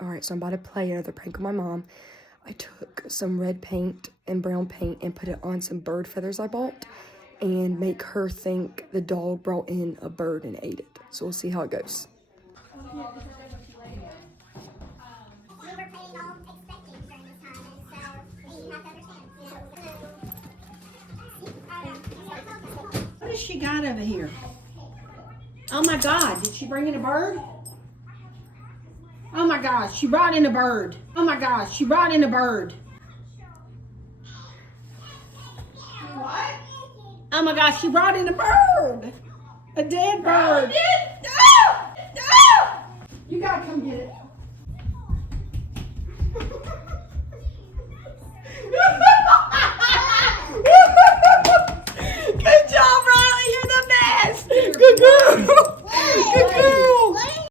Alright, so I'm about to play another prank on my mom. I took some red paint and brown paint and put it on some bird feathers I bought and make her think the dog brought in a bird and ate it. So we'll see how it goes. We were playing all expecting during this time, and so you have to understand. What has she got over here? Oh my God, did she bring in a bird? Oh my gosh, she brought in a bird. Oh my gosh, she brought in a bird. What? Oh my gosh, she brought in a bird. A dead bird. No! No! You gotta come get it.